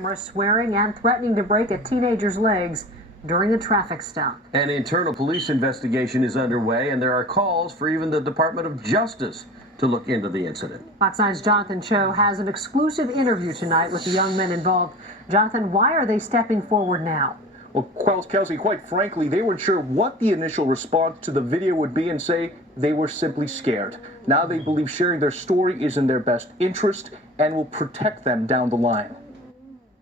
camera swearing and threatening to break a teenager's legs during a traffic stop. An internal police investigation is underway, and there are calls for even the Department of Justice to look into the incident. Fox 9's Jonathan Cho has an exclusive interview tonight with the young men involved. Jonathan, why are they stepping forward now? Well, Kelsey, quite frankly, they weren't sure what the initial response to the video would be and say they were simply scared. Now they believe sharing their story is in their best interest and will protect them down the line.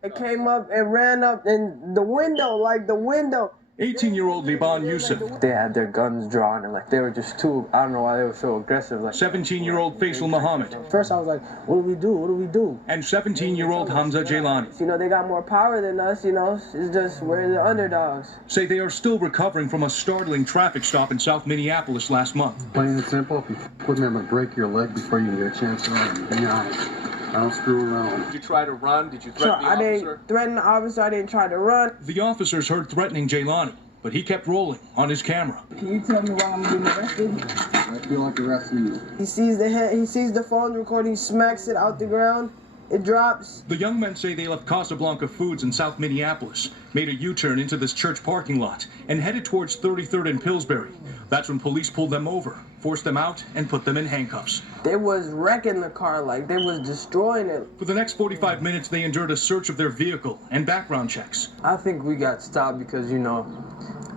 They came up and ran up in the window, like the window. 18-year-old Liban Yusuf. They had their guns drawn and they were just too, I don't know why they were so aggressive. 17-year-old Faisal Muhammad. First I was like, what do we do? What do we do? And 17-year-old Hamza Jailani. You know, they got more power than us, you know, it's just we're the underdogs. Say they are still recovering from a startling traffic stop in South Minneapolis last month. Plain and simple, if you put me, I'm going to break your leg before you can get a chance to run. Be honest. I don't screw around. Did you try to run? Did you threaten the officer? I didn't threaten the officer. I didn't try to run. The officers heard threatening Jailani, but he kept rolling on his camera. Can you tell me why I'm getting arrested? I feel like arresting you. He sees the head. He sees the phone recording. He smacks it out the ground. It drops. The young men say they left Casablanca Foods in South Minneapolis, made a U-turn into this church parking lot, and headed towards 33rd and Pillsbury. That's when police pulled them over, forced them out, and put them in handcuffs. They was wrecking the car, like they was destroying it. For the next 45 minutes, they endured a search of their vehicle and background checks. I think we got stopped because, you know,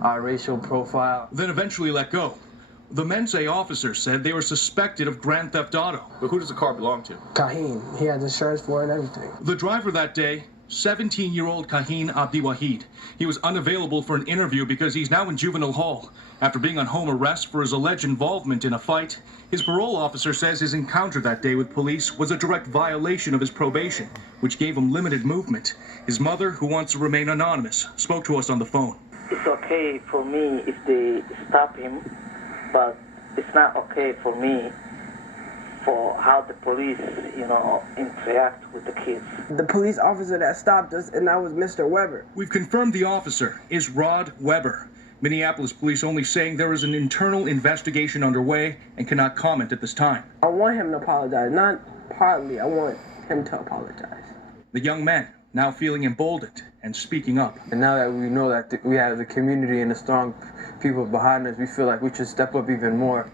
our racial profile. Then eventually let go. The men say officers said they were suspected of grand theft auto. But who does the car belong to? Kaheen. He has insurance for it and everything. The driver that day, 17-year-old Kaheen Abdi Wahid. He was unavailable for an interview because he's now in juvenile hall. After being on home arrest for his alleged involvement in a fight, his parole officer says his encounter that day with police was a direct violation of his probation, which gave him limited movement. His mother, who wants to remain anonymous, spoke to us on the phone. It's okay for me if they stop him, but it's not okay for me for how the police, you know, interact with the kids. The police officer that stopped us, and that was Mr. Weber. We've confirmed the officer is Rod Weber. Minneapolis police only saying there is an internal investigation underway and cannot comment at this time. I want him to apologize, not partly. I want him to apologize. The young men now feeling emboldened and speaking up. And now that we know that we have the community and the strong people behind us, we feel like we should step up even more.